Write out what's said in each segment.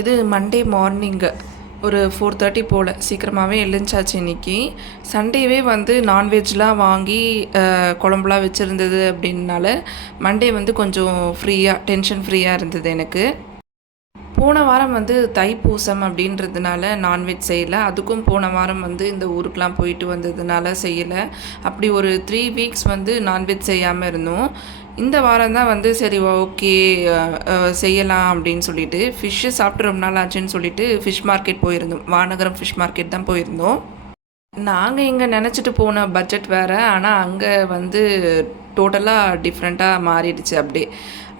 இது Monday morning ஒரு 4:30 போல் சீக்கிரமாகவே எழுந்தாச்சு இன்றைக்கி. சண்டேவே வந்து நான்வெஜ்லாம் வாங்கி குழம்புலாம் வச்சுருந்தது அப்படின்னால மண்டே வந்து கொஞ்சம் ஃப்ரீயாக டென்ஷன் ஃப்ரீயாக இருந்தது எனக்கு. போன வாரம் வந்து தைப்பூசம் அப்படின்றதுனால நான்வெஜ் செய்யலை. அதுக்கும் போன வாரம் வந்து இந்த ஊருக்கெலாம் போயிட்டு வந்ததுனால செய்யலை. அப்படி ஒரு 3 வீக்ஸ் வந்து நான்வெஜ் செய்யாமல் இருந்தோம். இந்த வாரம் தான் வந்து சரி ஓகே செய்யலாம் அப்படின்னு சொல்லிட்டு ஃபிஷ்ஷு சாப்பிட்டு ரொம்ப நாள் ஆச்சுன்னு சொல்லிட்டு ஃபிஷ் மார்க்கெட் போயிருந்தோம். வானகரம் ஃபிஷ் மார்க்கெட் தான் போயிருந்தோம். நாங்கள் இங்கே நினச்சிட்டு போன பட்ஜெட் வேறு, ஆனால் அங்கே வந்து டோட்டலாக டிஃப்ரெண்ட்டாக மாறிடுச்சு அப்படியே.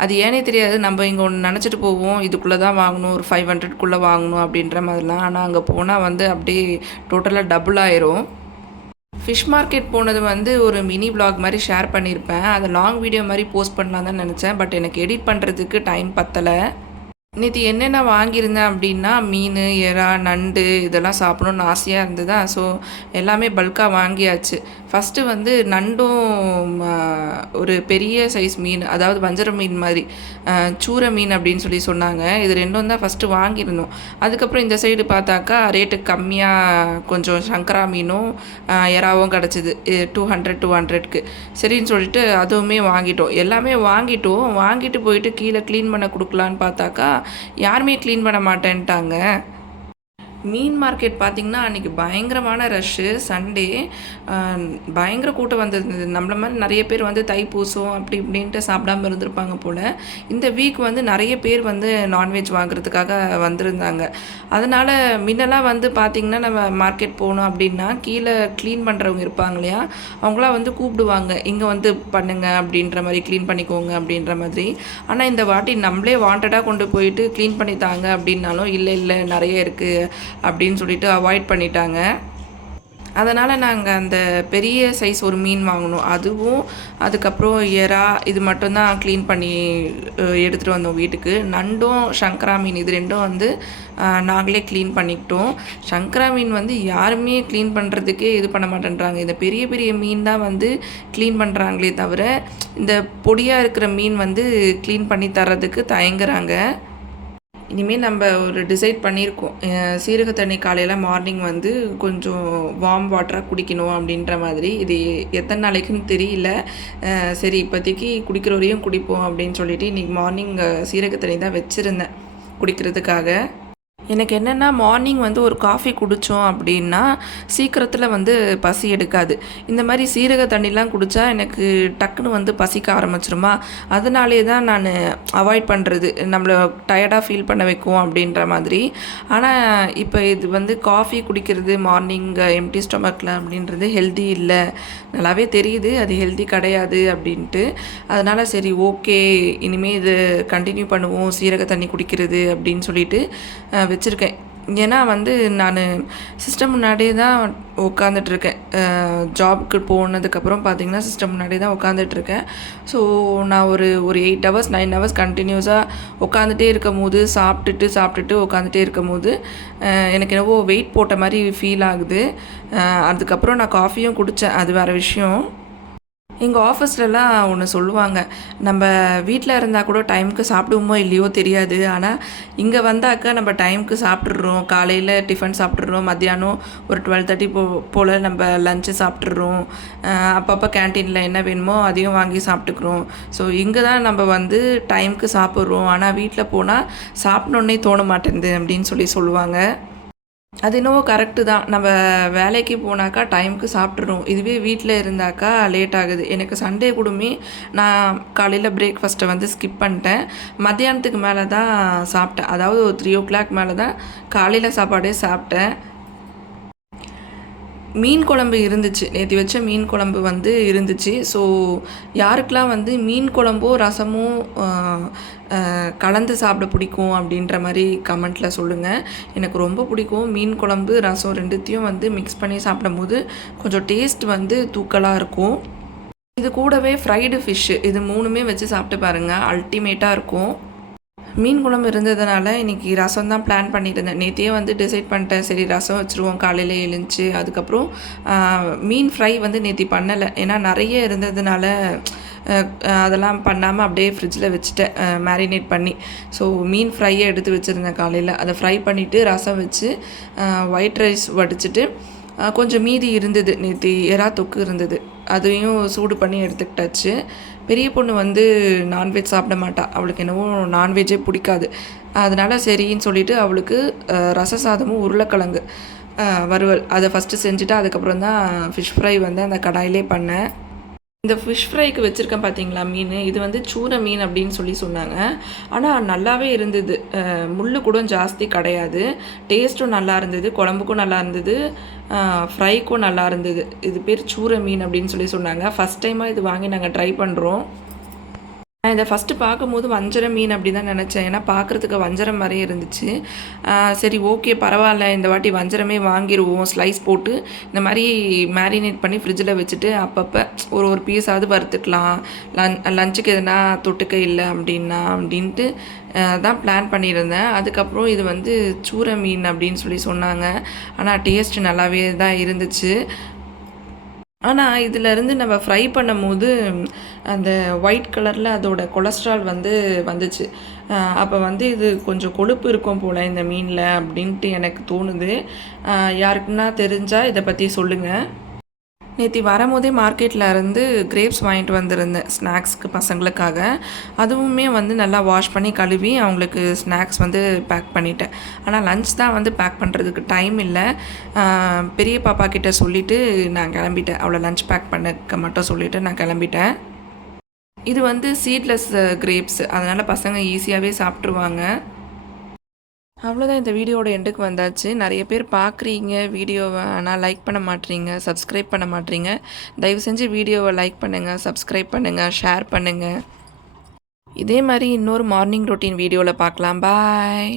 அது ஏனே தெரியாது. நம்ம இங்கே ஒன்று நினச்சிட்டு போவோம், இதுக்குள்ளே தான் வாங்கணும், ஒரு 500க்குள்ளே வாங்கணும் அப்படின்ற மாதிரிலாம். ஆனால் அங்கே போனால் வந்து அப்படியே டோட்டலாக டபுள் ஆயிரும். ஃபிஷ் மார்க்கெட் போனது வந்து ஒரு மினி விலாக் மாதிரி ஷேர் பண்ணியிருப்பேன். அதை லாங் வீடியோ மாதிரி போஸ்ட் பண்ணலாம் தான் நினச்சேன். பட் எனக்கு எடிட் பண்ணுறதுக்கு டைம் பத்தலை. நேற்று என்னென்ன வாங்கியிருந்தேன் அப்படின்னா மீன், எறா, நண்டு இதெல்லாம் சாப்பிடணுன்னு ஆசையாக இருந்ததா. ஸோ எல்லாமே பல்காக வாங்கியாச்சு. ஃபஸ்ட்டு வந்து நண்டும் ஒரு பெரிய சைஸ் மீன், அதாவது வஞ்சர மீன் மாதிரி சூரை மீன் அப்படின்னு சொல்லி சொன்னாங்க. இது ரெண்டும் தான் ஃபஸ்ட்டு வாங்கியிருந்தோம். அதுக்கப்புறம் இந்த சைடு பார்த்தாக்கா ரேட்டு கம்மியாக கொஞ்சம் சங்கரா மீனும் எறாவும் கிடச்சிது 200-200க்கு. சரின்னு சொல்லிட்டு அதுவுமே வாங்கிட்டோம். எல்லாமே வாங்கிட்டு போயிட்டு கீழே க்ளீன் பண்ண கொடுக்கலான்னு பார்த்தாக்கா யாருமே க்ளீன் பண்ண மாட்டேன்ட்டாங்க. மீன் மார்க்கெட் பார்த்திங்கன்னா அன்றைக்கி பயங்கரமான ரஷ்ஷு. சண்டே பயங்கர கூட்டம் வந்திருந்தது. நம்மள மாதிரி நிறைய பேர் வந்து தைப்பூசம் அப்படி இப்படின்ட்டு சாப்பிடாமல் இருந்திருப்பாங்க போல். இந்த வீக் வந்து நிறைய பேர் வந்து நான்வெஜ் வாங்குறதுக்காக வந்திருந்தாங்க. அதனால் முன்னெல்லாம் வந்து பார்த்திங்கன்னா நம்ம மார்க்கெட் போகணும் அப்படின்னா கீழே க்ளீன் பண்ணுறவங்க இருப்பாங்க இல்லையா, அவங்களாம் வந்து கூப்பிடுவாங்க, இங்கே வந்து பண்ணுங்க அப்படின்ற மாதிரி, க்ளீன் பண்ணிக்கோங்க அப்படின்ற மாதிரி. ஆனால் இந்த வாட்டி நம்மளே வாண்டடாக கொண்டு போயிட்டு க்ளீன் பண்ணி தாங்க அப்படின்னாலும் இல்லை நிறைய இருக்குது அப்படின்னு சொல்லிட்டு அவாய்ட் பண்ணிட்டாங்க. அதனால் நாங்கள் அந்த பெரிய சைஸ் ஒரு மீன் வாங்கினோம். அதுக்கப்புறம் எறா இது மட்டும்தான் க்ளீன் பண்ணி எடுத்துகிட்டு வந்தோம் வீட்டுக்கு. நண்டும் சங்கரா மீன் இது ரெண்டும் வந்து நாங்களே க்ளீன் பண்ணிக்கிட்டோம். சங்கரா மீன் வந்து யாருமே க்ளீன் பண்ணுறதுக்கே இது பண்ண மாட்டேன்றாங்க. இந்த பெரிய பெரிய மீன் தான் வந்து க்ளீன் பண்ணுறாங்களே தவிர இந்த பொடியாக இருக்கிற மீன் வந்து க்ளீன் பண்ணி தர்றதுக்கு தயங்குறாங்க. இனிமேல் நம்ம ஒரு டிசைட் பண்ணியிருக்கோம், சீரக தண்ணி காலையில் மார்னிங் வந்து கொஞ்சம் வார்ம் வாட்டராக குடிக்கணும் அப்படின்ற மாதிரி. இது எத்தனை நாளைக்குன்னு தெரியல. சரி இப்போதைக்கு குடிக்கிற வரையும் குடிப்போம் அப்படின்னு சொல்லிட்டு இன்றைக்கி மார்னிங் சீரக தண்ணி தான் வச்சுருந்தேன் குடிக்கிறதுக்காக. எனக்கு என்னென்னா மார்னிங் வந்து ஒரு காஃபி குடித்தோம் அப்படின்னா சீக்கிரத்தில் வந்து பசி எடுக்காது. இந்த மாதிரி சீரக தண்ணிலாம் குடித்தா எனக்கு டக்குன்னு வந்து பசிக்க ஆரம்பிச்சிருமா. அதனாலே தான் நான் அவாய்ட் பண்ணுறது, நம்மளை டயர்டாக ஃபீல் பண்ண வைக்கும் அப்படின்ற மாதிரி. ஆனால் இப்போ இது வந்து காஃபி குடிக்கிறது மார்னிங் எம்டி ஸ்டொமக்கில் அப்படின்றது ஹெல்தி இல்லை, நல்லாவே தெரியுது அது ஹெல்தி கிடையாது அப்படின்ட்டு. அதனால் சரி ஓகே இனிமேல் இது கண்டினியூ பண்ணுவோம் சீரக தண்ணி குடிக்கிறது அப்படின்னு சொல்லிட்டு வச்சுருக்கேன். ஏன்னா வந்து நான் சிஸ்டம் முன்னாடியே தான் உட்காந்துட்ருக்கேன். ஜாபுக்கு போனதுக்கப்புறம் பார்த்திங்கன்னா சிஸ்டம் முன்னாடியே தான் உட்காந்துட்ருக்கேன். ஸோ நான் ஒரு 8 hours 9 hours கண்டினியூஸாக உட்காந்துட்டே இருக்கும் போது சாப்பிட்டுட்டு உட்காந்துட்டே இருக்கும் போது எனக்கு என்னவோ வெயிட் போட்ட மாதிரி ஃபீல் ஆகுது. அதுக்கப்புறம் நான் காஃபியும் குடித்தேன், அது வேறு விஷயம். எங்கள் ஆஃபீஸ்லலாம் ஒன்று சொல்லுவாங்க, நம்ம வீட்டில் இருந்தால் கூட டைமுக்கு சாப்பிடுவோமோ இல்லையோ தெரியாது, ஆனால் இங்கே வந்தாக்கா நம்ம டைமுக்கு சாப்பிட்றோம். காலையில் டிஃபன் சாப்பிட்றோம், மத்தியானம் ஒரு 12:30 போல் நம்ம லஞ்சு சாப்பிட்றோம். அப்பப்போ கேன்டீனில் என்ன வேணுமோ அதையும் வாங்கி சாப்பிட்டுக்கிறோம். ஸோ இங்கே தான் நம்ம வந்து டைமுக்கு சாப்பிட்றோம், ஆனால் வீட்டில் போனால் சாப்பிட்ணுன்னே தோண மாட்டேங்குது அப்படின்னு சொல்லுவாங்க. அது என்னவோ கரெக்டு தான். நம்ம வேலைக்கு போனாக்கா டைமுக்கு சாப்பிட்றோம், இதுவே வீட்டில் இருந்தாக்கா லேட் ஆகுது. எனக்கு சண்டே கூடமே நான் காலையில் பிரேக்ஃபாஸ்ட்டை வந்து ஸ்கிப் பண்ணிட்டேன். மத்தியானத்துக்கு மேலே தான் சாப்பிட்டேன், அதாவது ஒரு 3 o'clock மேலே தான் காலையில் சாப்பாடே சாப்பிட்டேன். மீன் குழம்பு இருந்துச்சு, நேற்று வச்ச மீன் குழம்பு வந்து இருந்துச்சு. ஸோ யாருக்கெலாம் வந்து மீன் குழம்போ ரசமோ கலந்து சாப்பிட பிடிக்கும் அப்படின்ற மாதிரி கமெண்ட்டில் சொல்லுங்கள். எனக்கு ரொம்ப பிடிக்கும். மீன் குழம்பு ரசம் ரெண்டுத்தையும் வந்து மிக்ஸ் பண்ணி சாப்பிடும்போது கொஞ்சம் டேஸ்ட் வந்து தூக்கலாக இருக்கும். இது கூடவே ஃப்ரைடு ஃபிஷ்ஷு இது 3மே வச்சு சாப்பிட்டு பாருங்கள், அல்டிமேட்டாக இருக்கும். மீன் குழம்பு இருந்ததுனால இன்றைக்கி ரசம் தான் பிளான் பண்ணியிருந்தேன். நேற்றையே வந்து டிசைட் பண்ணிட்டேன், சரி ரசம் வச்சுருவோம் காலையில் எழுந்துச்சு. அதுக்கப்புறம் மீன் ஃப்ரை வந்து நேற்று பண்ணலை, ஏன்னா நிறைய இருந்ததுனால அதெல்லாம் பண்ணாமல் அப்படியே ஃப்ரிட்ஜில் வச்சுட்டேன் மேரினேட் பண்ணி. ஸோ மீன் ஃப்ரையை எடுத்து வச்சுருந்தேன் காலையில். அதை ஃப்ரை பண்ணிவிட்டு ரசம் வச்சு ஒயிட் ரைஸ் வடிச்சிட்டு கொஞ்சம் மீதி இருந்தது, நேற்று எறா தொக்கு இருந்தது, அதையும் சூடு பண்ணி எடுத்துக்கிட்டாச்சு. பெரிய பொண்ணு வந்து நான்வெஜ் சாப்பிட மாட்டா, அவளுக்கு என்னவோ நான்வெஜ்ஜே பிடிக்காது. அதனால் சரின்னு சொல்லிவிட்டு அவளுக்கு ரச சாதமும் உருளைக்கிழங்கு வறுவல் அதை ஃபஸ்ட்டு செஞ்சுட்டு அதுக்கப்புறம் தான் ஃபிஷ் ஃப்ரை வந்து அந்த கடாயிலே பண்ணேன். இந்த ஃபிஷ் ஃப்ரைக்கு வச்சுருக்கேன் பார்த்தீங்களா மீன், இது வந்து சூரை மீன் அப்படின்னு சொன்னாங்க. ஆனால் நல்லாவே இருந்தது, முள் கூட ஜாஸ்தி கிடையாது. டேஸ்ட்டும் நல்லா இருந்தது, குழம்புக்கும் நல்லா இருந்தது, ஃப்ரைக்கும் நல்லா இருந்தது. இது பேர் சூரை மீன் அப்படின்னு சொன்னாங்க. ஃபஸ்ட் டைமாக இது வாங்கி நாங்கள் ட்ரை பண்ணுறோம். நான் இதை ஃபஸ்ட்டு பார்க்கும்போது வஞ்சரம் மீன் அப்படி தான் நினச்சேன். ஏன்னா பார்க்குறதுக்கு வஞ்சரம் மாதிரியே இருந்துச்சு. சரி ஓகே பரவாயில்ல, இந்த வாட்டி வஞ்சரமே வாங்கிடுவோம். ஸ்லைஸ் போட்டு இந்த மாதிரி மேரினேட் பண்ணி ஃப்ரிட்ஜில் வச்சுட்டு அப்பப்போ ஒரு பீஸாவது வறுத்துக்கலாம், லஞ்சுக்கு எதுனா தொட்டுக்க இல்லை அப்படின்ட்டு தான் பிளான் பண்ணியிருந்தேன். அதுக்கப்புறம் இது வந்து சூரை மீன் அப்படின்னு சொன்னாங்க. ஆனால் டேஸ்ட் நல்லாவே தான் இருந்துச்சு. ஆனால் இதிலேருந்து நம்ம ஃப்ரை பண்ணும்போது அந்த ஒயிட் கலரில் அதோட கொலஸ்ட்ரால் வந்துச்சு. அப்போ வந்து இது கொஞ்சம் கொழுப்பு இருக்கும் போல் இந்த மீனில் அப்படின்ட்டு எனக்கு தோணுது. யாருக்குன்னா தெரிஞ்சால் இதை பற்றி சொல்லுங்கள். நேற்று வரும்போதே மார்க்கெட்டில் இருந்து கிரேப்ஸ் வாங்கிட்டு வந்திருந்தேன் ஸ்நாக்ஸ்க்கு பசங்களுக்காக. அதுவுமே வந்து நல்லா வாஷ் பண்ணி கழுவி அவங்களுக்கு ஸ்நாக்ஸ் வந்து பேக் பண்ணிட்டேன். ஆனால் லஞ்ச் தான் வந்து பேக் பண்ணுறதுக்கு டைம் இல்லை. பெரிய பாப்பா கிட்டே சொல்லிவிட்டு நான் கிளம்பிட்டேன். அவளை லஞ்ச் பேக் பண்ணக்க மட்டும் சொல்லிவிட்டு நான் கிளம்பிட்டேன். இது வந்து சீட்லெஸ் கிரேப்ஸ், அதனால் பசங்க ஈஸியாகவே சாப்பிட்ருவாங்க. அவ்வளோதான், இந்த வீடியோட எண்டுக்கு வந்தாச்சு. நிறைய பேர் பார்க்குறீங்க வீடியோவை, ஆனால் லைக் பண்ண மாட்டீங்க, சப்ஸ்கிரைப் பண்ண மாட்டீங்க. தயவு செஞ்சு வீடியோவை லைக் பண்ணுங்கள், சப்ஸ்கிரைப் பண்ணுங்கள், ஷேர் பண்ணுங்கள். இதே மாதிரி இன்னொரு மார்னிங் ரொட்டீன் வீடியோவில் பார்க்கலாம். பாய்.